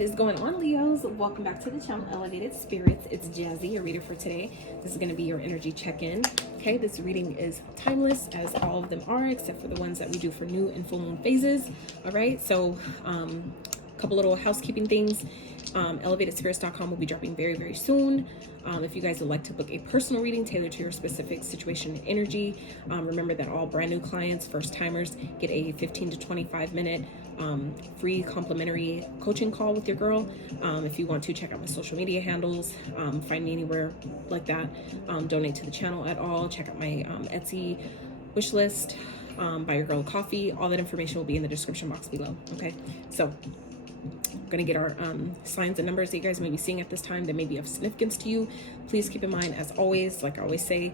What is going on, Leos? Welcome back to the channel, Elevated Spirits. It's Jazzy, your reader for today. This is going to be your energy check-in. Okay, this reading is timeless, as all of them are, except for the ones that we do for new and full moon phases. All right, so a couple little housekeeping things. ElevatedSpirits.com will be dropping very, very soon. If you guys would like to book a personal reading tailored to your specific situation and energy, remember that all brand new clients, first timers, get a 15 to 25 minute free complimentary coaching call with your girl. If you want to check out my social media handles, find me anywhere like that, donate to the channel at all, check out my Etsy wish list, buy your girl a coffee. All that information will be in the description box below. Okay, so we're going to get our signs and numbers that you guys may be seeing at this time that may be of significance to you. Please keep in mind, as always, like I always say,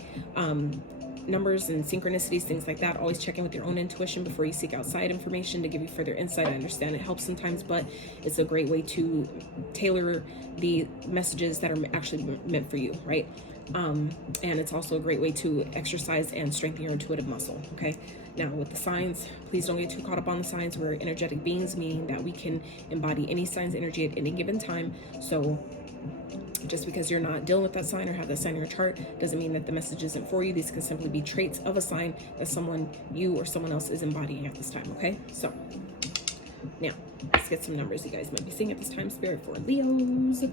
numbers and synchronicities, things like that, always check in with your own intuition before you seek outside information to give you further insight. I understand it helps sometimes, but it's a great way to tailor the messages that are actually meant for you, right? And it's also a great way to exercise and strengthen your intuitive muscle. Okay, now with the signs, please don't get too caught up on the signs. We're energetic beings, meaning that we can embody any sign's energy at any given time. So just because you're not dealing with that sign or have that sign in your chart doesn't mean that the message isn't for you. These can simply be traits of a sign that someone, you or someone else, is embodying at this time. Okay, so now let's get some numbers you guys might be seeing at this time. Spirit for Leos,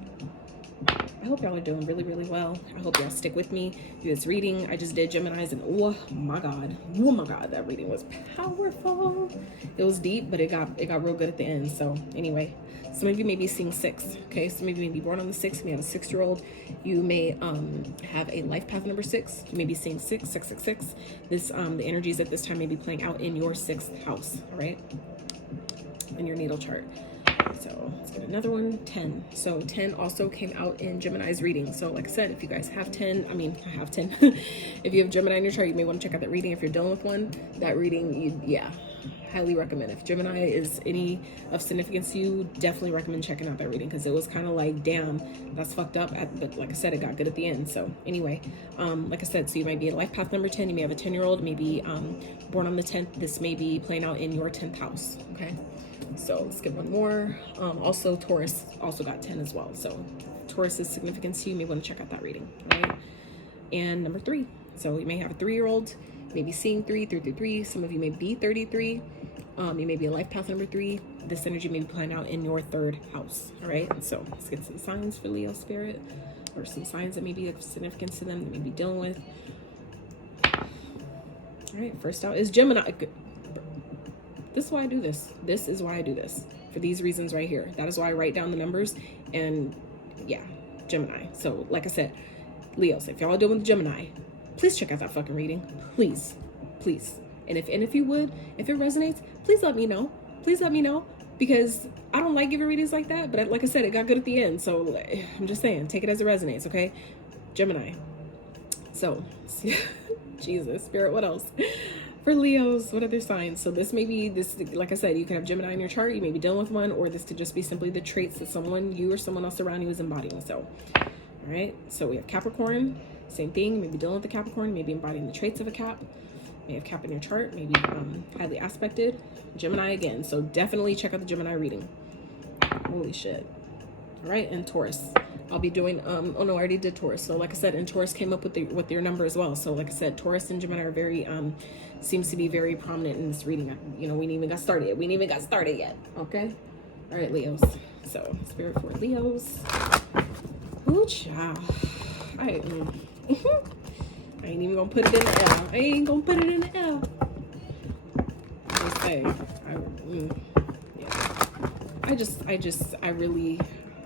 I hope y'all are doing really, really well. I hope y'all stick with me through this reading. I just did Gemini's, and oh my god, that reading was powerful. It was deep, but it got real good at the end. So anyway, some of you may be seeing 6. Okay, some of you may be born on the 6th. You may have a 6-year-old. You may have a life path number 6. You may be seeing 666. This the energies at this time may be playing out in your 6th house. All right, in your natal chart. So let's get another one. 10. So 10 also came out in Gemini's reading. So like I said, if you guys have 10, I have 10. If you have Gemini in your chart, you may want to check out that reading. If you're dealing with one, that reading, yeah, highly recommend. If Gemini is any of significance to you, definitely recommend checking out that reading, because it was kind of like, damn, that's fucked up. But like I said, it got good at the end. So anyway, like I said, so you might be a life path number 10. You may have a 10-year-old, maybe born on the 10th. This may be playing out in your 10th house. Okay. So let's get one more. Also, Taurus also got 10 as well. So Taurus is significant to you. You may want to check out that reading, right? And number 3. So you may have a 3-year-old, maybe seeing 333. Some of you may be 33. You may be a life path number 3. This energy may be playing out in your 3rd house. All right. So let's get some signs for Leo spirit, or some signs that may be of significance to them that may be dealing with. All right. First out is Gemini. This is why I do this. This is why I do this. For these reasons right here. That is why I write down the numbers. And yeah, Gemini. So like I said, Leos, if y'all are doing Gemini, please check out that fucking reading. Please. Please. And if you would, if it resonates, please let me know. Please let me know. Because I don't like giving readings like that. But like I said, it got good at the end. So I'm just saying, take it as it resonates, okay? Gemini. So, Jesus, Spirit, what else? For Leos, what other signs? So this may be, like I said, you can have Gemini in your chart. You may be dealing with one, or this could just be simply the traits that someone, you or someone else around you, is embodying. So, all right. So we have Capricorn. Same thing. You may be dealing with the Capricorn. You may be embodying the traits of a Cap. You may have Cap in your chart. Maybe highly aspected. Gemini again. So definitely check out the Gemini reading. Holy shit. All right. And Taurus. I'll be doing, oh no, I already did Taurus. So like I said, and Taurus came up with your number as well. So like I said, Taurus and Gemini are very, seems to be very prominent in this reading. You know, we ain't even got started. We ain't even got started yet. Okay. All right, Leos. So spirit for Leos. Ooh, child. I ain't even gonna put it in the L. I ain't gonna put it in the L. Just say, yeah.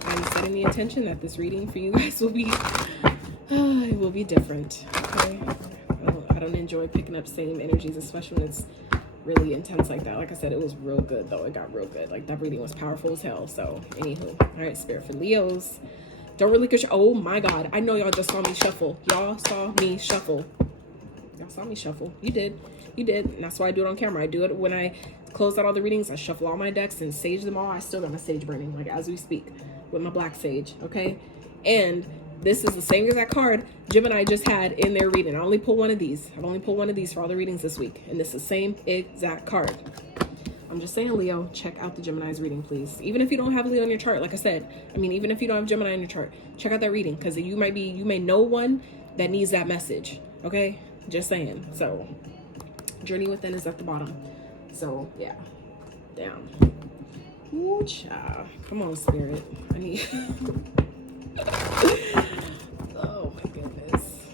I'm setting the intention that this reading for you guys will be, it will be different. Okay. I don't enjoy picking up same energies, especially when it's really intense like that. Like I said, it was real good though. It got real good. Like that reading was powerful as hell. So anywho, all right, spirit for Leos. Don't relinquish. Oh my God. I know y'all just saw me shuffle. Y'all saw me shuffle. Y'all saw me shuffle. You did. You did. And that's why I do it on camera. I do it when I close out all the readings. I shuffle all my decks and sage them all. I still got my sage burning, like as we speak, with my black sage. Okay. And this is the same exact card Gemini just had in their reading. I only pulled one of these. I've only pulled one of these for all the readings this week. And this is the same exact card. I'm just saying, Leo, check out the Gemini's reading, please. Even if you don't have Leo in your chart, like I said, I mean, even if you don't have Gemini in your chart, check out that reading, because you may know one that needs that message. Okay, just saying. So, journey within is at the bottom. So yeah, damn. Ooh, child. Come on, spirit. I need. Oh my goodness.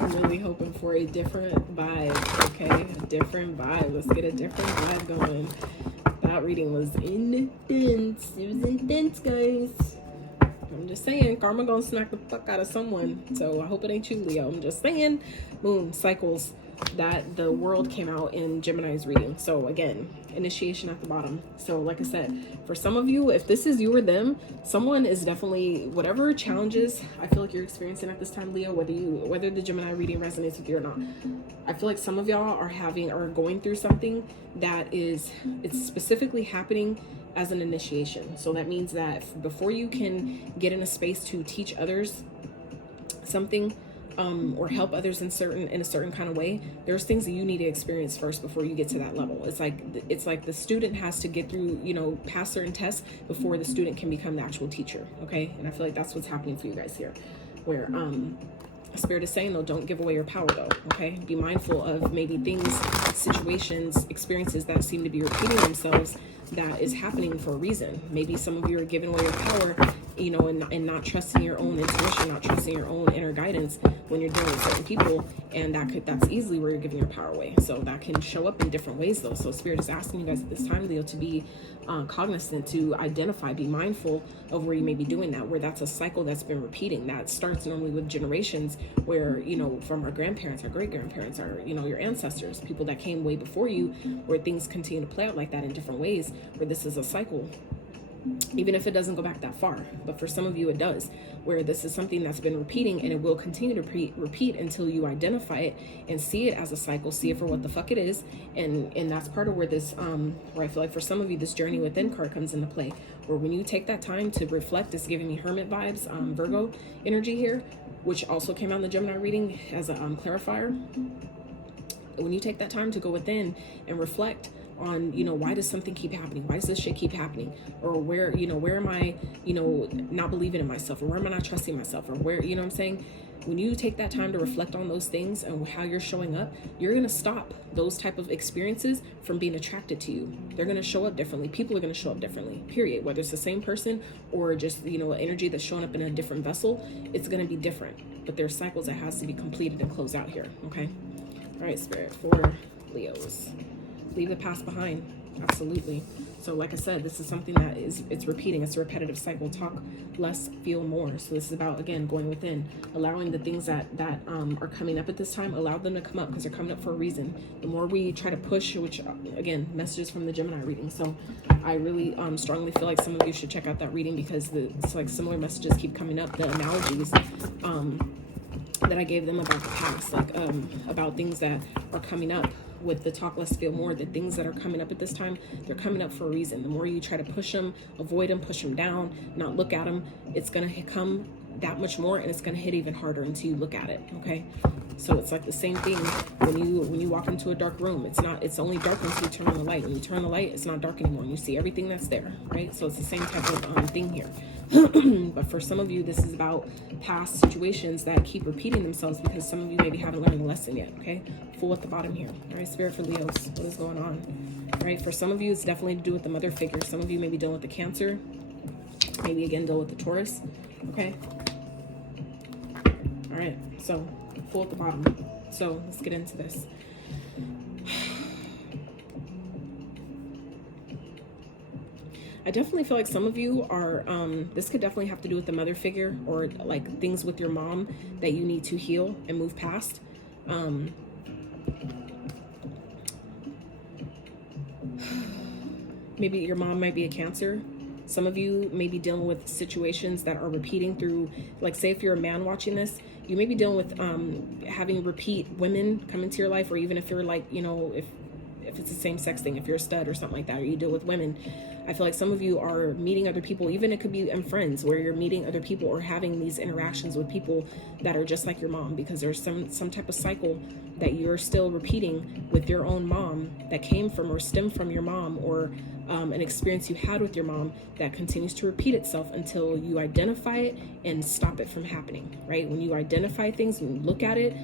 I'm really hoping for a different vibe. Okay, a different vibe. Let's get a different vibe going. That reading was intense. It was intense, guys. I'm just saying, karma gonna smack the fuck out of someone. So I hope it ain't you, Leo. I'm just saying. Moon cycles that the world came out in Gemini's reading. So again, initiation at the bottom. So like I said, for some of you, if this is you or them, someone is definitely, whatever challenges I feel like you're experiencing at this time, Leo, whether the Gemini reading resonates with you or not, I feel like some of y'all are going through something that it's specifically happening as an initiation. So that means that before you can get in a space to teach others something, or help others in a certain kind of way, there's things that you need to experience first before you get to that level. It's like the student has to get through, pass certain tests before the student can become the actual teacher. Okay, and I feel like that's what's happening for you guys here, where Spirit is saying, though, don't give away your power, though. Okay, be mindful of maybe things, situations, experiences that seem to be repeating themselves, that is happening for a reason. Maybe some of you are giving away your power, and not trusting your own intuition, not trusting your own inner guidance when you're dealing with certain people, and that's easily where you're giving your power away. So that can show up in different ways, though. So Spirit is asking you guys at this time, Leo, to be cognizant, to identify, be mindful of where you may be doing that, where that's a cycle that's been repeating. That starts normally with generations where, from our grandparents, our great-grandparents, our, your ancestors, people that came way before you, where things continue to play out like that in different ways, where this is a cycle, even if it doesn't go back that far. But for some of you, it does, where this is something that's been repeating, and it will continue to repeat until you identify it and see it as a cycle, see it for what the fuck it is. And that's part of where this, where I feel like for some of you, this journey within card comes into play, where when you take that time to reflect, it's giving me hermit vibes, Virgo energy here, which also came out in the Gemini reading as a clarifier. When you take that time to go within and reflect on, why does something keep happening? Why does this shit keep happening? Or where am I, not believing in myself? Or where am I not trusting myself? Or where, what I'm saying? When you take that time to reflect on those things and how you're showing up, you're going to stop those type of experiences from being attracted to you. They're going to show up differently. People are going to show up differently, period. Whether it's the same person or just, an energy that's showing up in a different vessel, it's going to be different. But there's cycles that has to be completed and closed out here, okay? All right, Spirit, for Leos. Leave the past behind. Absolutely. So like I said, this is something that it's repeating. It's a repetitive cycle. Talk less, feel more. So this is about, again, going within, allowing the things that are coming up at this time, allow them to come up, because they're coming up for a reason. The more we try to push, which again, messages from the Gemini reading. So I really strongly feel like some of you should check out that reading, because it's like similar messages keep coming up. The analogies that I gave them about the past, like about things that are coming up with the talk less, feel more. The things that are coming up at this time, they're coming up for a reason. The more you try to push them, avoid them, push them down, not look at them, it's going to come that much more, and it's going to hit even harder until you look at it. Okay, so it's like the same thing when you walk into a dark room. It's only dark until you turn on the light. When you turn on the light, it's not dark anymore, and you see everything that's there, right? So it's the same type of thing here. But for some of you, this is about past situations that keep repeating themselves, because some of you maybe haven't learned the lesson yet. Okay, Fool at the bottom here. All right, Spirit for Leos, what is going on? All right, for some of you, it's definitely to do with the mother figure. Some of you may be dealing with the Cancer, maybe again deal with the Taurus. Okay, all right, so Fool at the bottom. So let's get into this. I definitely feel like some of you are, this could definitely have to do with the mother figure, or like things with your mom that you need to heal and move past. Maybe your mom might be a Cancer. Some of you may be dealing with situations that are repeating through, like, say if you're a man watching this, you may be dealing with having repeat women come into your life, or even if you're like, if if it's the same sex thing, if you're a stud or something like that, or you deal with women, I feel like some of you are meeting other people, even it could be friends, where you're meeting other people or having these interactions with people that are just like your mom, because there's some type of cycle that you're still repeating with your own mom that came from or stemmed from your mom, or an experience you had with your mom that continues to repeat itself until you identify it and stop it from happening, right? When you identify things and you look at it,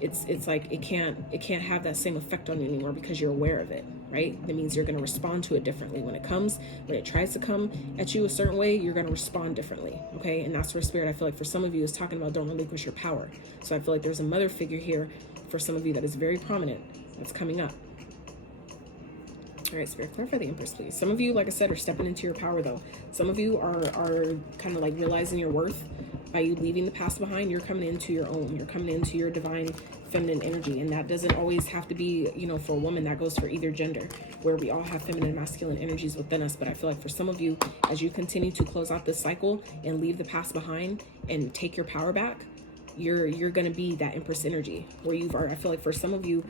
it's like it can't have that same effect on you anymore because you're aware of it, right? That means you're going to respond to it differently. When it tries to come at you a certain way, you're going to respond differently, okay? And that's where Spirit, I feel like for some of you, is talking about don't relinquish your power. So I feel like there's a mother figure here for some of you that is very prominent, that's coming up. All right, Spirit, clarify the Empress, please. Some of you, like I said, are stepping into your power, though. Some of you are kind of like realizing your worth by you leaving the past behind. You're coming into your own. You're coming into your divine feminine energy. And that doesn't always have to be, you know, for a woman. That goes for either gender, where we all have feminine and masculine energies within us. But I feel like for some of you, as you continue to close out this cycle and leave the past behind and take your power back, you're going to be that Empress energy where I feel like for some of you,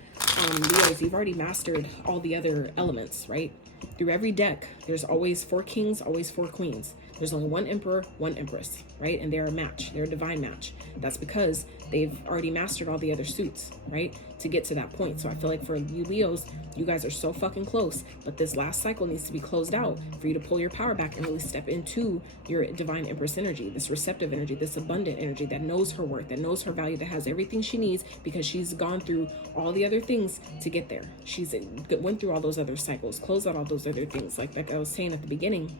Leos, you've already mastered all the other elements, right? Through every deck, there's always 4 kings, always 4 queens. There's only 1 emperor, 1 empress, right? And they're a match. They're a divine match. That's because they've already mastered all the other suits, right? To get to that point. So I feel like for you Leos, you guys are so fucking close, but this last cycle needs to be closed out for you to pull your power back and really step into your divine Empress energy, this receptive energy, this abundant energy that knows her worth, that knows her value, that has everything she needs because she's gone through all the other things to get there. She's went through all those other cycles, closed out all those other things. Like I was saying at the beginning,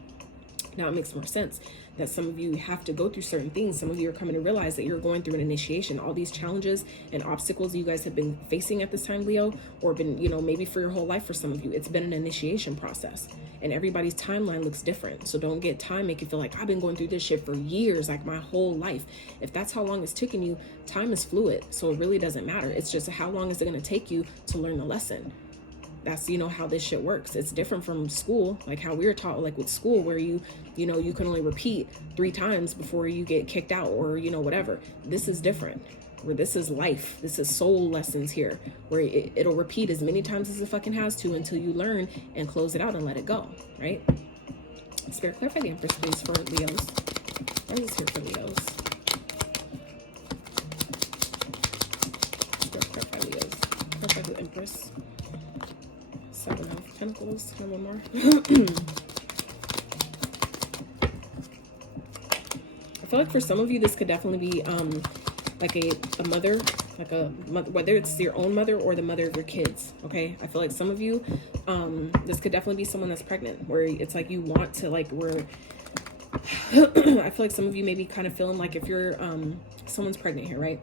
now it makes more sense that some of you have to go through certain things. Some of you are coming to realize that you're going through an initiation. All these challenges and obstacles you guys have been facing at this time, Leo, or been, you know, maybe for your whole life for some of you, it's been an initiation process. And everybody's timeline looks different. So don't get time make you feel like I've been going through this shit for years, like my whole life. If that's how long it's taking you, time is fluid. So it really doesn't matter. It's just how long is it going to take you to learn the lesson? That's, you know, how this shit works. It's different from school, like how we were taught, like with school, where you know, you can only repeat 3 times before you get kicked out or, you know, whatever. This is different, where this is life. This is soul lessons here, where it'll repeat as many times as it fucking has to until you learn and close it out and let it go, right? Spirit, clarify the Empress, please, for Leos. What is here for Leos? Spirit, clarify Leos. Clarify the Empress. 7 of Pentacles, and 1 more. I feel like for some of you, this could definitely be like a mother, whether it's your own mother or the mother of your kids, okay? I feel like some of you, this could definitely be someone that's pregnant, where it's like you want to, like, where I feel like some of you may be kind of feeling like if you're, someone's pregnant here, right?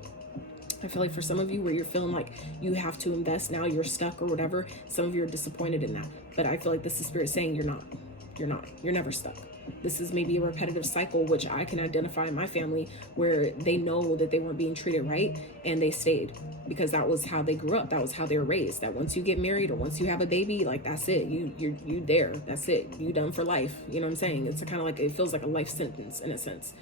I feel like for some of you where you're feeling like you have to invest now, you're stuck or whatever, some of you are disappointed in that. But I feel like this is Spirit saying you're never stuck. This is maybe a repetitive cycle, which I can identify in my family, where they know that they weren't being treated right and they stayed because that was how they grew up. That was how they were raised. That once you get married or once you have a baby, like that's it. You there. That's it. You done for life. You know what I'm saying? It's kind of like, it feels like a life sentence in a sense.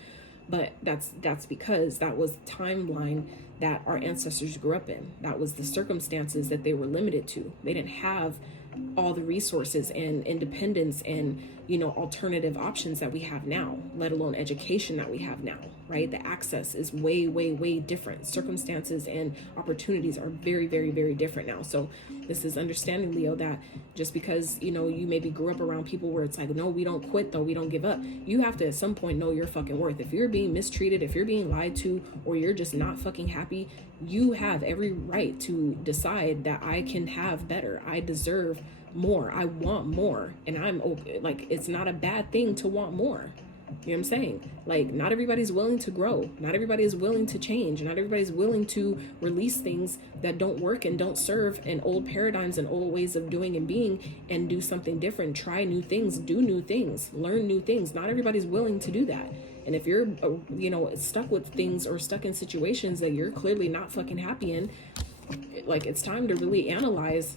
But that's because that was the timeline that our ancestors grew up in. That was the circumstances that they were limited to. They didn't have all the resources and independence and, you know, alternative options that we have now, let alone education that we have now, right? The access is way, way, way different. Circumstances and opportunities are very, very, very different now. So this is understanding, Leo, that just because, you know, you maybe grew up around people where it's like, no, we don't quit though, we don't give up. You have to at some point know your fucking worth. If you're being mistreated, if you're being lied to, or you're just not fucking happy, you have every right to decide that I can have better. I deserve more. I want more. And I'm okay. Like, it's not a bad thing to want more. You know what I'm saying? Like, not everybody's willing to grow. Not everybody is willing to change. Not everybody's willing to release things that don't work and don't serve, and old paradigms and old ways of doing and being, and do something different. Try new things, do new things, learn new things. Not everybody's willing to do that. And if you're, you know, stuck with things or stuck in situations that you're clearly not fucking happy in, like, it's time to really analyze,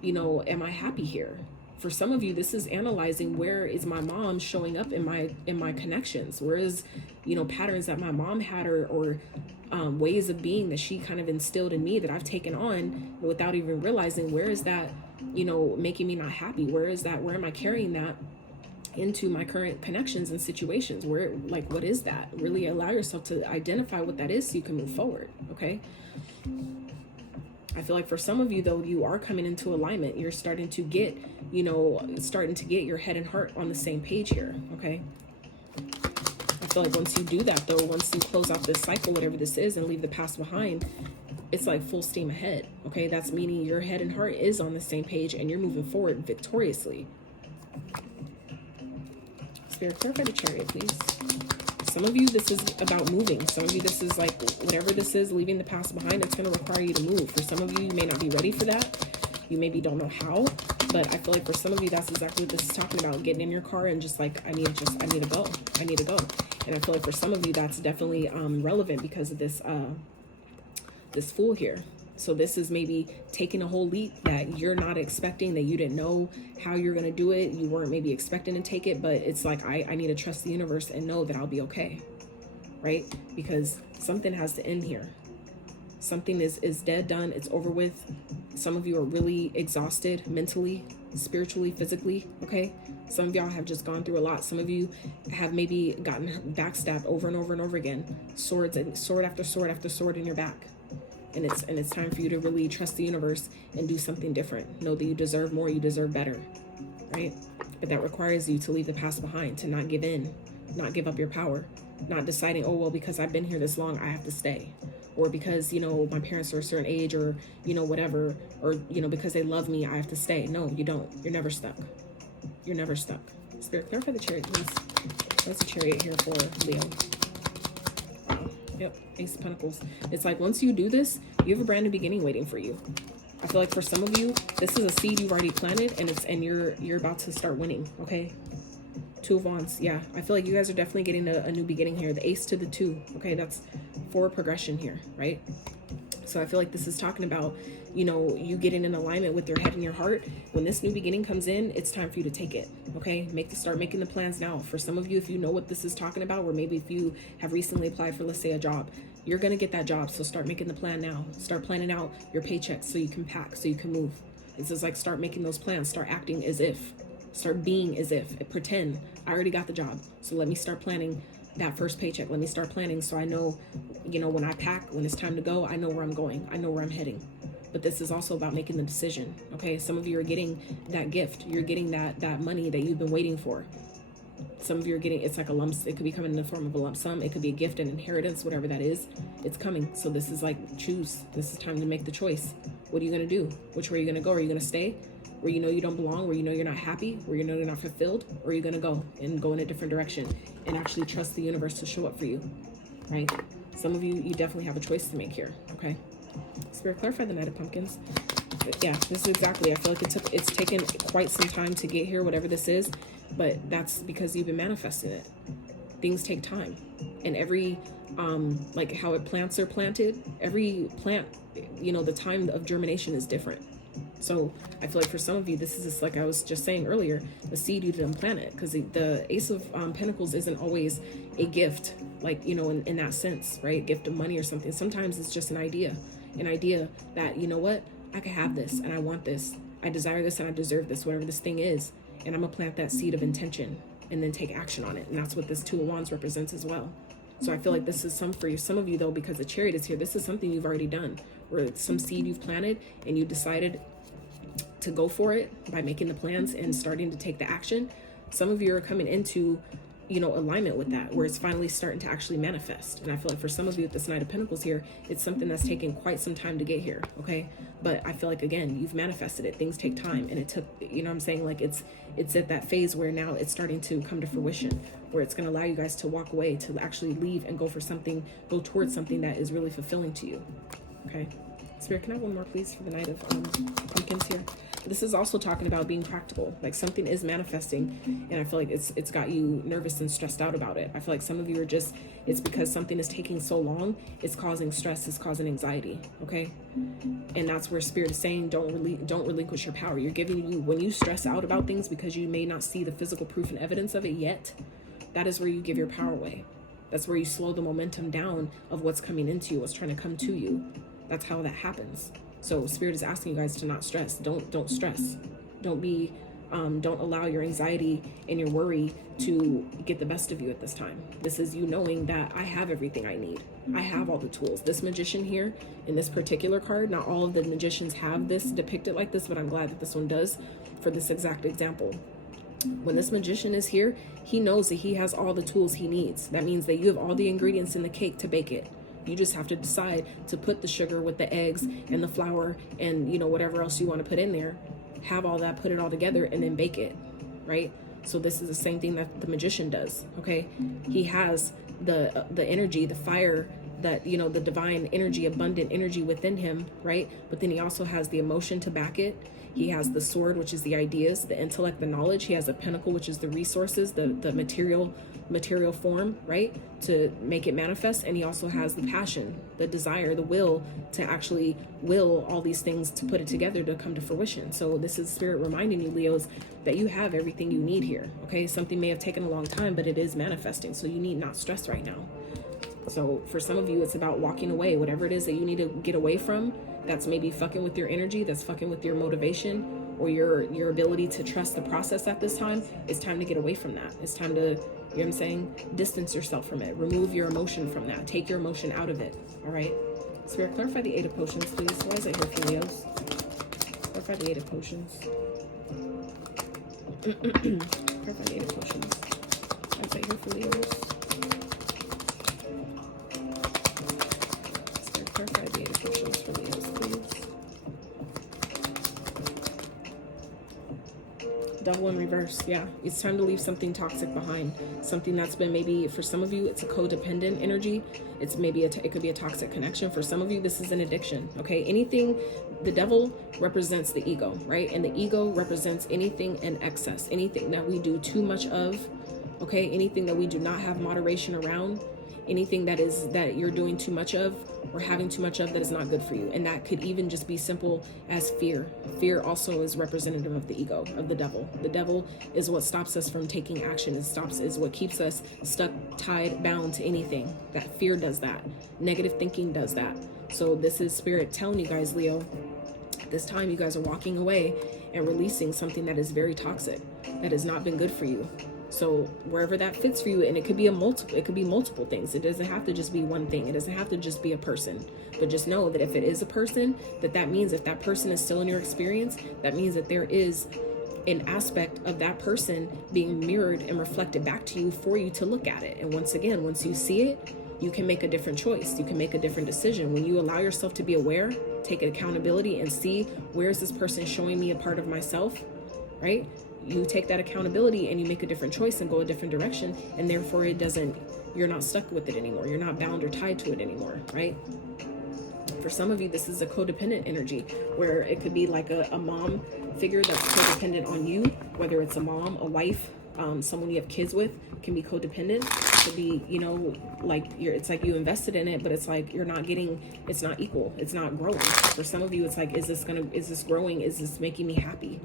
you know, am I happy here? For some of you, this is analyzing, where is my mom showing up in my connections? Where is, you know, patterns that my mom had, or ways of being that she kind of instilled in me that I've taken on without even realizing, where is that you know, making me not happy? Where is that? Where am I carrying that into my current connections and situations? Where, like, what is that? Really allow yourself to identify what that is so you can move forward. Okay. I feel like for some of you, though, you are coming into alignment. You're starting to get, you know, starting to get your head and heart on the same page here. Okay. I feel like once you do that, though, once you close out this cycle, whatever this is, and leave the past behind, it's like full steam ahead. Okay. That's meaning your head and heart is on the same page and you're moving forward victoriously. Spirit, clarify the Chariot, please. Some of you, this is about moving. Some of you, this is like, whatever this is, leaving the past behind, it's going to require you to move. For some of you, you may not be ready for that. You maybe don't know how, but I feel like for some of you, that's exactly what this is talking about. Getting in your car and just like, I need to go. I need to go. And I feel like for some of you, that's definitely relevant because of this, this Fool here. So this is maybe taking a whole leap that you're not expecting, that you didn't know how you're going to do it. You weren't maybe expecting to take it, but it's like, I need to trust the universe and know that I'll be okay. Right? Because something has to end here. Something is dead, done. It's over with. Some of you are really exhausted mentally, spiritually, physically. Okay. Some of y'all have just gone through a lot. Some of you have maybe gotten backstabbed over and over and over again. Sword after sword after sword in your back. And it's time for you to really trust the universe and do something different. Know that you deserve more, you deserve better, right? But that requires you to leave the past behind, to not give in, not give up your power, not deciding, oh, well, because I've been here this long, I have to stay. Or because, you know, my parents are a certain age, or, you know, whatever, or, you know, because they love me, I have to stay. No, you don't. You're never stuck. You're never stuck. Spirit, clarify the Chariot, please. That's a Chariot here for Leo. Yep, Ace of Pentacles. It's like once you do this, you have a brand new beginning waiting for you. I feel like for some of you, this is a seed you've already planted, and you're about to start winning. Okay, Two of Wands. Yeah, I feel like you guys are definitely getting a new beginning here. The Ace to the 2. Okay, that's forward progression here, right? So I feel like this is talking about, you know, you getting in alignment with your head and your heart. When this new beginning comes in, it's time for you to take it. Okay, start making the plans now. For some of you, if you know what this is talking about, or maybe if you have recently applied for, let's say, a job, you're gonna get that job. So start making the plan now. Start planning out your paychecks so you can pack, so you can move. This is like, start making those plans. Start acting as if. Start being as if. Pretend I already got the job. So let me start planning that first paycheck. Let me start planning so I know, you know, when I pack, when it's time to go, I know where I'm going. I know where I'm heading. But this is also about making the decision. Okay, some of you are getting that gift. You're getting that money that you've been waiting for. Some of you are getting, it's like a lump. It could be coming in the form of a lump sum. It could be a gift, an inheritance, whatever that is. It's coming. So this is like, choose. This is time to make the choice. What are you going to do? Which way are you going to go? Are you going to stay where you know you don't belong, where you know you're not happy, where you know you're not fulfilled? Or are you going to go in a different direction and actually trust the universe to show up for you, right? Some of you definitely have a choice to make here, okay? Spirit, clarify the Knight of Pumpkins. Yeah, this is exactly, I feel like it's taken quite some time to get here, whatever this is, but that's because you've been manifesting it. Things take time. And every, like how plants are planted, every plant, you know, the time of germination is different. So I feel like for some of you, this is just like I was just saying earlier, the seed you didn't plant it, because the Ace of Pentacles isn't always a gift, like, you know, in that sense, right? Gift of money or something. Sometimes it's just an idea that, you know what, I could have this and I want this. I desire this and I deserve this, whatever this thing is. And I'm gonna plant that seed of intention and then take action on it. And that's what this Two of Wands represents as well. So I feel like this is for you. Some of you, though, because the Chariot is here, this is something you've already done, where it's some seed you've planted and you decided to go for it by making the plans and starting to take the action. Some of you are coming into, you know, alignment with that, where it's finally starting to actually manifest. And I feel like for some of you with this Knight of Pentacles here, it's something that's taken quite some time to get here, okay? But I feel like, again, you've manifested it. Things take time, and it took, you know what I'm saying? Like it's at that phase where now it's starting to come to fruition, where it's going to allow you guys to walk away, to actually leave and go towards something that is really fulfilling to you, okay? Spirit, can I have one more, please, for the Knight of Pumpkins here? This is also talking about being practical. Like something is manifesting, and I feel like it's got you nervous and stressed out about it. I feel like some of you are just, it's because something is taking so long, it's causing stress, it's causing anxiety, okay? And that's where Spirit is saying, don't relinquish your power. You're giving you, when you stress out about things because you may not see the physical proof and evidence of it yet, that is where you give your power away. That's where you slow the momentum down of what's coming into you, what's trying to come to you. That's how that happens. So Spirit is asking you guys to not stress. Don't stress. Don't allow your anxiety and your worry to get the best of you at this time. This is you knowing that I have everything I need. I have all the tools. This magician here in this particular card, not all of the magicians have this depicted like this, but I'm glad that this one does for this exact example. When this magician is here, he knows that he has all the tools he needs. That means that you have all the ingredients in the cake to bake it. You just have to decide to put the sugar with the eggs and the flour and, you know, whatever else you want to put in there. Have all that, put it all together, and then bake it, right? So this is the same thing that the magician does, okay? He has the energy, the fire, that, you know, the divine energy, abundant energy within him, right? But then he also has the emotion to back it. He has the sword, which is the ideas, the intellect, the knowledge. He has the pentacle, which is the resources, the material form, right, to make it manifest. And he also has the passion, the desire, the will to actually will all these things to put it together to come to fruition. So this is Spirit reminding you, Leos, that you have everything you need here, okay? Something may have taken a long time, but it is manifesting. So you need not stress right now. So for some of you, it's about walking away, whatever it is that you need to get away from, that's maybe fucking with your energy, that's fucking with your motivation or your ability to trust the process at this time. It's time to get away from that. It's time to, you know what I'm saying, distance yourself from it. Remove your emotion from that. Take your emotion out of it, all right? Spirit, clarify the 8 of Potions, please. Why is it here for Leos? Clarify the 8 of Potions. Clarify the 8 of Potions. Why is that here for Leos? Clarify the 8 of Potions for Leos, please. Devil in reverse. Yeah, it's time to leave something toxic behind. Something that's been, maybe for some of you, it's a codependent energy. It's maybe it could be a toxic connection. For some of you, this is an addiction. Okay, anything. The devil represents the ego, right? And the ego represents anything in excess, anything that we do too much of. Okay, anything that we do not have moderation around. Anything that you're doing too much of or having too much of that is not good for you. And that could even just be simple as fear. Fear also is representative of the ego, of the devil. The devil is what stops us from taking action. Is what keeps us stuck, tied, bound to anything. That fear does that. Negative thinking does that. So this is Spirit telling you guys, Leo, at this time you guys are walking away and releasing something that is very toxic, that has not been good for you. So wherever that fits for you, and it could be multiple things. It doesn't have to just be one thing. It doesn't have to just be a person. But just know that if it is a person, that means if that person is still in your experience, that means that there is an aspect of that person being mirrored and reflected back to you for you to look at it. And once again, once you see it, you can make a different choice. You can make a different decision. When you allow yourself to be aware, take accountability and see, where is this person showing me a part of myself, right? You take that accountability and you make a different choice and go a different direction, and therefore you're not stuck with it anymore. You're not bound or tied to it anymore, right? For some of you, this is a codependent energy, where it could be like a mom figure that's codependent on you, whether it's a mom, a wife, someone you have kids with can be codependent. It could be, you know, like it's like you invested in it, but it's like you're not getting, it's not equal, it's not growing. For some of you, it's like, is this growing? Is this making me happy?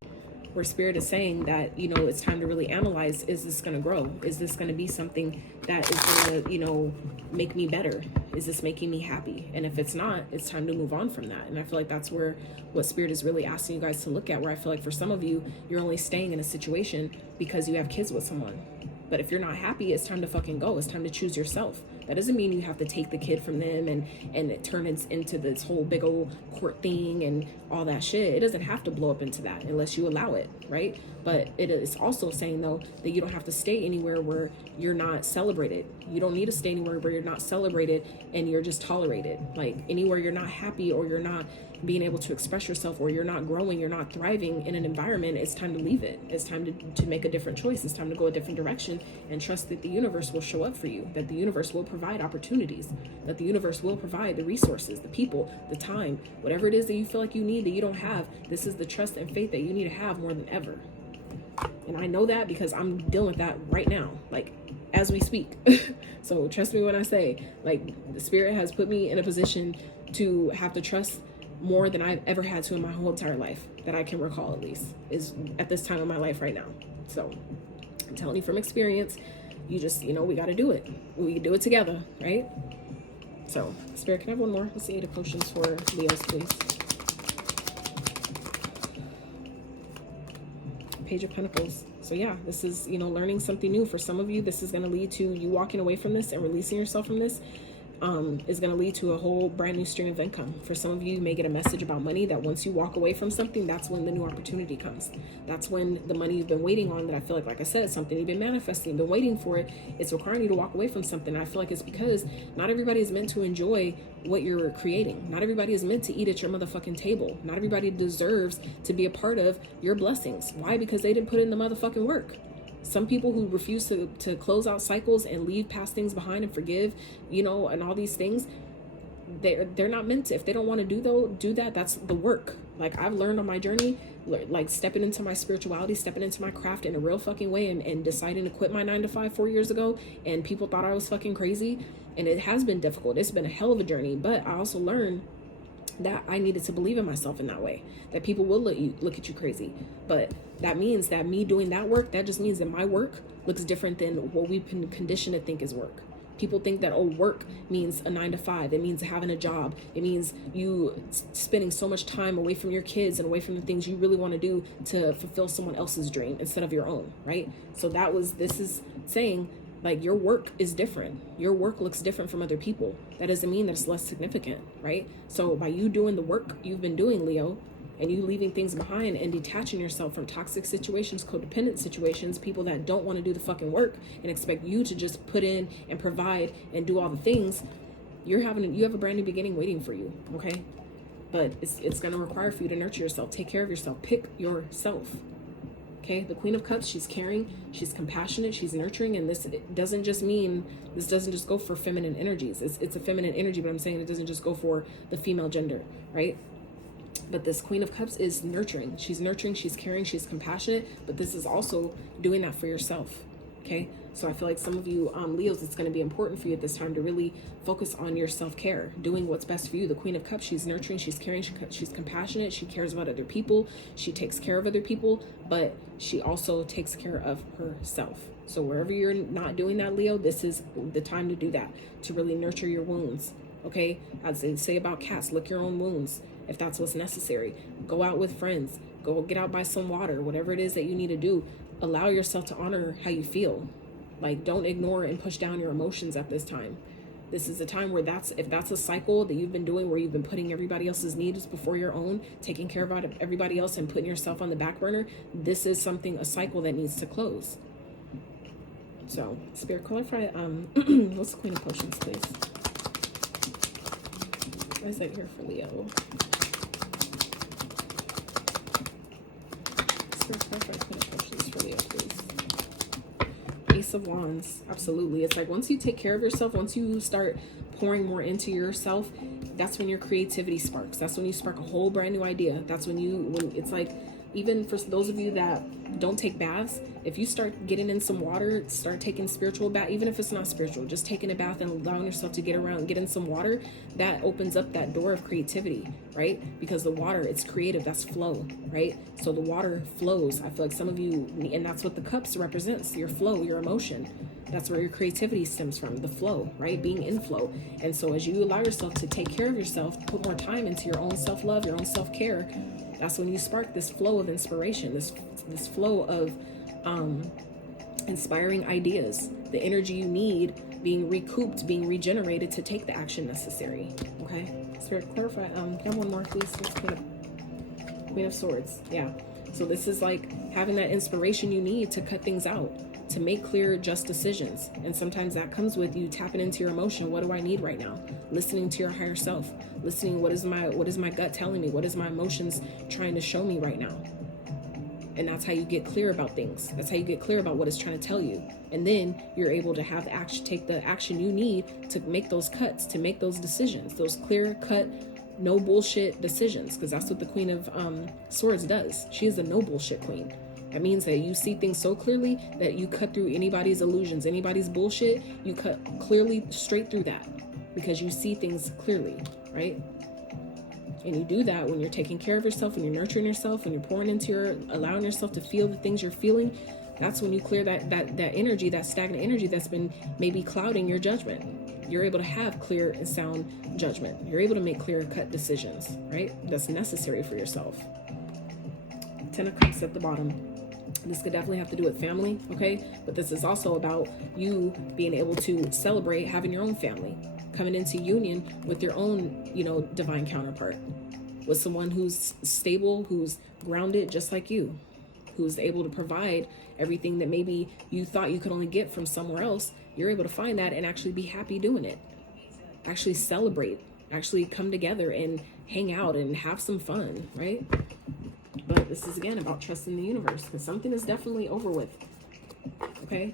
Where Spirit is saying that, you know, it's time to really analyze, is this going to grow? Is this going to be something that is going to, you know, make me better? Is this making me happy? And if it's not, it's time to move on from that. And I feel like that's where what Spirit is really asking you guys to look at, where I feel like for some of you, you're only staying in a situation because you have kids with someone. But if you're not happy, it's time to fucking go. It's time to choose yourself. That doesn't mean you have to take the kid from them and it turns into this whole big old court thing and all that shit. It doesn't have to blow up into that unless you allow it, right? But it is also saying, though, that you don't have to stay anywhere where you're not celebrated. You don't need to stay anywhere where you're not celebrated and you're just tolerated. Like anywhere you're not happy or you're not being able to express yourself or you're not growing, you're not thriving in an environment, it's time to leave it. It's time to make a different choice. It's time to go a different direction and trust that the universe will show up for you, that the universe will provide opportunities, that the universe will provide the resources, the people, the time, whatever it is that you feel like you need that you don't have. This is the trust and faith that you need to have more than ever. And I know that because I'm dealing with that right now, like as we speak. So trust me when I say, like, the Spirit has put me in a position to have to trust more than I've ever had to in my whole entire life, that I can recall, at least, is at this time of my life right now. So I'm telling you from experience, you just, you know, we got to do it. We can do it together, right? So Spirit, can I have one more? Let's see, 8 of Potions for Leos, please. Page of Pentacles. So yeah, this is, you know, learning something new. For some of you, this is going to lead to you walking away from this and releasing yourself from this. Is going to lead to a whole brand new stream of income. For some of you, you may get a message about money, that once you walk away from something, that's when the new opportunity comes. That's when the money you've been waiting on, that I feel like I said, something you've been manifesting, been waiting for it, it's requiring you to walk away from something. And I feel like it's because not everybody is meant to enjoy what you're creating. Not everybody is meant to eat at your motherfucking table. Not everybody deserves to be a part of your blessings. Why? Because they didn't put in the motherfucking work. Some people who refuse to close out cycles and leave past things behind and forgive, you know, and all these things, they're not meant to. If they don't want to do that, that's the work. Like, I've learned on my journey, like stepping into my spirituality, stepping into my craft in a real fucking way, and deciding to quit my 9-to-5 4 years ago, and people thought I was fucking crazy, and it has been difficult. It's been a hell of a journey, but I also learned that I needed to believe in myself in that way, that people will look at you crazy. But that means that me doing that work, that just means that my work looks different than what we've been conditioned to think is work. People think that, oh, work means a 9-to-5. It means having a job. It means you spending so much time away from your kids and away from the things you really want to do to fulfill someone else's dream instead of your own, right? So this is saying, like, your work is different. Your work looks different from other people. That doesn't mean that it's less significant, right? So by you doing the work you've been doing, Leo, and you leaving things behind and detaching yourself from toxic situations, codependent situations, people that don't want to do the fucking work and expect you to just put in and provide and do all the things, you have a brand new beginning waiting for you, okay? But it's going to require for you to nurture yourself, take care of yourself, pick yourself. Okay, the Queen of Cups, she's caring, she's compassionate, she's nurturing, and this doesn't just go for feminine energies. It's a feminine energy, but I'm saying it doesn't just go for the female gender, right? But this Queen of Cups is nurturing. She's nurturing, she's caring, she's compassionate, but this is also doing that for yourself, okay? So I feel like some of you Leos, it's going to be important for you at this time to really focus on your self-care, doing what's best for you. The Queen of Cups, she's nurturing, she's caring, she's compassionate, she cares about other people, she takes care of other people, but she also takes care of herself. So wherever you're not doing that, Leo, this is the time to do that, to really nurture your wounds, okay? As they say about cats, lick your own wounds if that's what's necessary. Go out with friends, go get out by some water, whatever it is that you need to do. Allow yourself to honor how you feel. Like, don't ignore and push down your emotions at this time. This is a time where if that's a cycle that you've been doing, where you've been putting everybody else's needs before your own, taking care of everybody else and putting yourself on the back burner, this is a cycle that needs to close. So, Spirit, clarify, what's the Queen of Potions, please? What is that here for Leo? Spirit, clarify Queen of Potions for Leo, please. Ace of Wands, absolutely. It's like, once you take care of yourself, once you start pouring more into yourself, that's when your creativity sparks. That's when you spark a whole brand new idea. That's when it's like, even for those of you that don't take baths, if you start getting in some water, start taking spiritual bath, even if it's not spiritual, just taking a bath and allowing yourself to get in some water, that opens up that door of creativity, right? Because the water, it's creative, that's flow, right? So the water flows. I feel like some of you, and that's what the cups represents, your flow, your emotion. That's where your creativity stems from, the flow, right? Being in flow. And so as you allow yourself to take care of yourself, put more time into your own self-love, your own self-care, that's when you spark this flow of inspiration, this flow of inspiring ideas, the energy you need being recouped, being regenerated to take the action necessary. Okay, Spirit, clarify. Have one more, please. Queen of Swords. Yeah. So this is like having that inspiration you need to cut things out, to make clear, just decisions. And sometimes that comes with you tapping into your emotion. What do I need right now? Listening to your higher self. Listening, what is my gut telling me? What is my emotions trying to show me right now? And that's how you get clear about things. That's how you get clear about what it's trying to tell you. And then you're able to have take the action you need to make those cuts, to make those decisions, those clear cut, no bullshit decisions. Because that's what the Queen of Swords does. She is a no bullshit queen. That means that you see things so clearly that you cut through anybody's illusions, anybody's bullshit. You cut clearly straight through that because you see things clearly, right? And you do that when you're taking care of yourself, when you're nurturing yourself, when you're pouring into allowing yourself to feel the things you're feeling. That's when you clear that energy, that stagnant energy that's been maybe clouding your judgment. You're able to have clear and sound judgment. You're able to make clear cut decisions, right? That's necessary for yourself. 10 of Cups at the bottom. This could definitely have to do with family, okay? But this is also about you being able to celebrate having your own family, coming into union with your own, you know, divine counterpart, with someone who's stable, who's grounded just like you, who's able to provide everything that maybe you thought you could only get from somewhere else. You're able to find that and actually be happy doing it. Actually celebrate, actually come together and hang out and have some fun, right? But this is, again, about trusting the universe, because something is definitely over with, okay?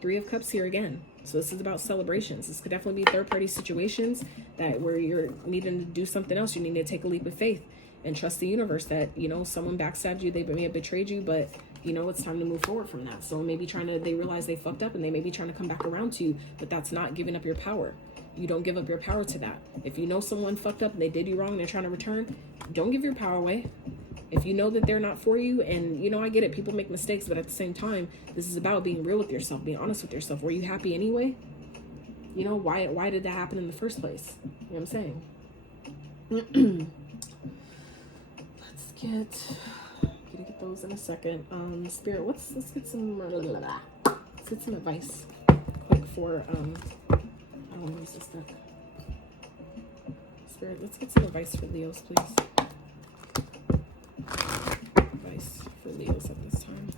3 of Cups here again. So this is about celebrations. This could definitely be third-party situations that where you're needing to do something else. You need to take a leap of faith and trust the universe that, you know, someone backstabbed you, they may have betrayed you, but, you know, it's time to move forward from that. So maybe they realize they fucked up and they may be trying to come back around to you, but that's not giving up your power. You don't give up your power to that. If you know someone fucked up and they did you wrong and they're trying to return, don't give your power away. If you know that they're not for you, and, you know, I get it, people make mistakes, but at the same time, this is about being real with yourself, being honest with yourself. Were you happy anyway? You know, why did that happen in the first place? You know what I'm saying? Let's get those in a second. Spirit, let's get some advice quick for, I don't want to use this deck. Spirit, let's get some advice for Leos, please. Advice for Leos at this time.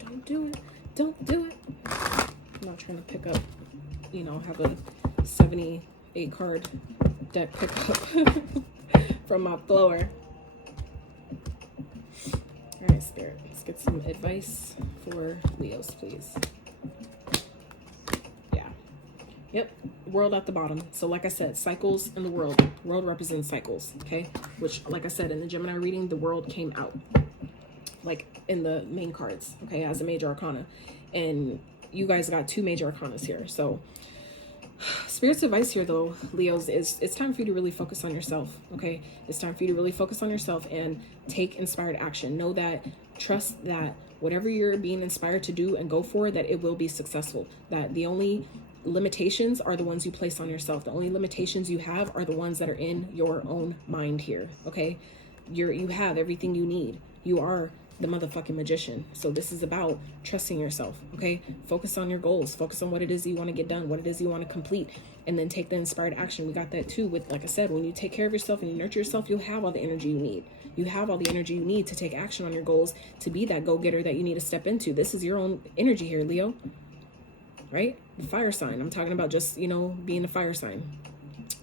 Don't do it. Don't do it. I'm not trying to pick up, you know, have a 78 card deck pickup from my blower. All right, Spirit, let's get some advice for Leos, please. Yeah. Yep. World at the bottom. So like I said, cycles in the world. The world represents cycles, okay? Which, like I said, in the Gemini reading, the world came out, like in the main cards, okay, as a major arcana. And you guys got 2 major arcanas here. So Spirit's advice here, though, Leos, is it's time for you to really focus on yourself, okay? It's time for you to really focus on yourself and take inspired action. Know that, trust that whatever you're being inspired to do and go for, that it will be successful. That the only limitations are the ones you place on yourself. The only limitations you have are the ones that are in your own mind here, okay? You have everything you need. You are the motherfucking magician. So this is about trusting yourself, okay? Focus on your goals. Focus on what it is you want to get done, what it is you want to complete, and then take the inspired action. We got that too with, like I said, when you take care of yourself and you nurture yourself, you'll have all the energy you need. You have all the energy you need to take action on your goals, to be that go-getter that you need to step into. This is your own energy here, Leo, right? The fire sign. I'm talking about just, you know, being a fire sign.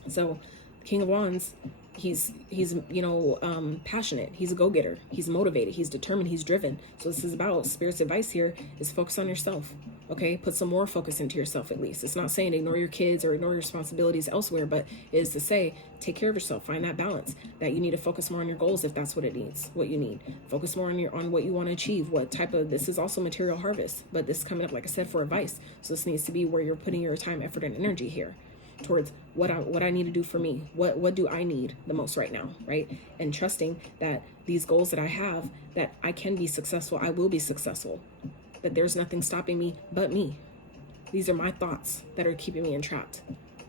So King of Wands, he's you know, passionate. He's a go-getter. He's motivated. He's determined. He's driven. So this is about Spirit's advice here is focus on yourself, okay? Put some more focus into yourself, at least. It's not saying ignore your kids or ignore your responsibilities elsewhere, but it is to say take care of yourself. Find that balance, that you need to focus more on your goals if that's what it needs, what you need. Focus more on what you want to achieve, what type of, this is also material harvest, but this is coming up, like I said, for advice. So this needs to be where you're putting your time, effort, and energy here towards what I need to do for me. What do I need the most right now, right? And trusting that these goals that I have, that I can be successful, I will be successful, that there's nothing stopping me but me. These are my thoughts that are keeping me entrapped,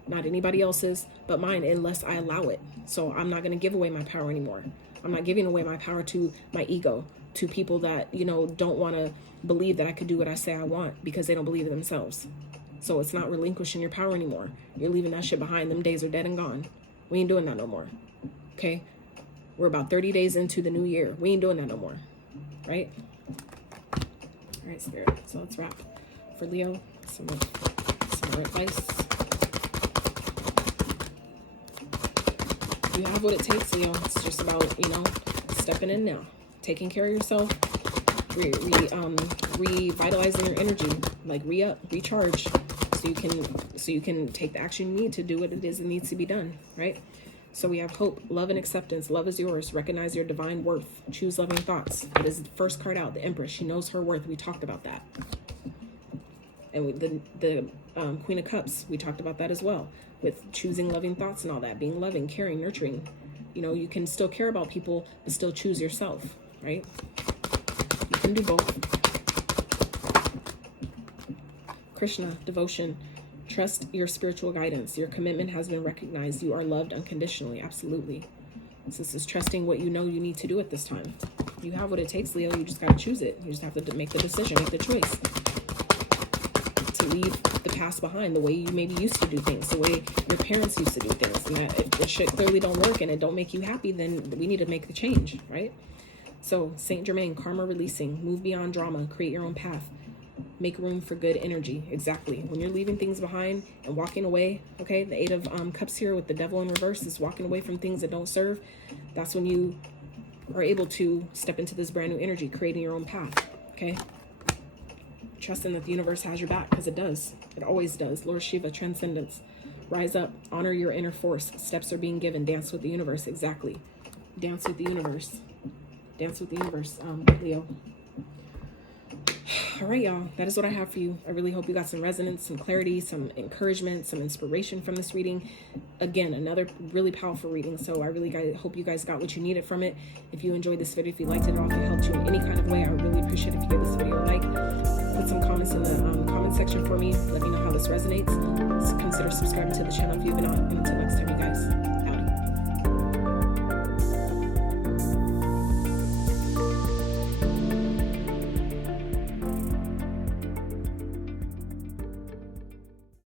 not anybody else's but mine, unless I allow it. So I'm not going to give away my power anymore. I'm not giving away my power to my ego, to people that, you know, don't want to believe that I could do what I say I want because they don't believe it themselves. So it's not relinquishing your power anymore. You're leaving that shit behind. Them days are dead and gone. We ain't doing that no more. Okay? We're about 30 days into the new year. We ain't doing that no more. Right? All right, Spirit. So let's wrap. For Leo, some more advice. You have what it takes, Leo. It's just about, you know, stepping in now. Taking care of yourself. Revitalizing your energy. Like re-up, recharge. So you can take the action you need to do what it is that needs to be done, right? So we have hope, love, and acceptance. Love is yours. Recognize your divine worth. Choose loving thoughts. That is the first card out, the Empress. She knows her worth. We talked about that. And with the Queen of Cups, we talked about that as well, with choosing loving thoughts and all that, being loving, caring, nurturing. You know, you can still care about people, but still choose yourself, right? You can do both. Krishna, devotion. Trust your spiritual guidance. Your commitment has been recognized. You are loved unconditionally. Absolutely. So this is trusting what you know you need to do at this time. You have what it takes, Leo. You just got to choose it. You just have to make the decision, make the choice to leave the past behind, the way you maybe used to do things, the way your parents used to do things. And that if the shit clearly don't work and it don't make you happy, then we need to make the change, right? So Saint Germain, karma releasing, move beyond drama, create your own path, make room for good energy. Exactly. When you're leaving things behind and walking away, okay, the 8 of Cups here with the devil in reverse is walking away from things that don't serve. That's when you are able to step into this brand new energy, creating your own path, okay? Trusting that the universe has your back, because it does. It always does. Lord Shiva, transcendence. Rise up. Honor your inner force. Steps are being given. Dance with the universe. Exactly. Dance with the universe. Dance with the universe, Leo. All right, y'all. That is what I have for you. I really hope you got some resonance, some clarity, some encouragement, some inspiration from this reading. Again, another really powerful reading. So I really hope you guys got what you needed from it. If you enjoyed this video, if you liked it at all, if it helped you in any kind of way, I would really appreciate if you give this video a like. Put some comments in the comment section for me. Let me know how this resonates. Consider subscribing to the channel if you have not. And until next time, you guys.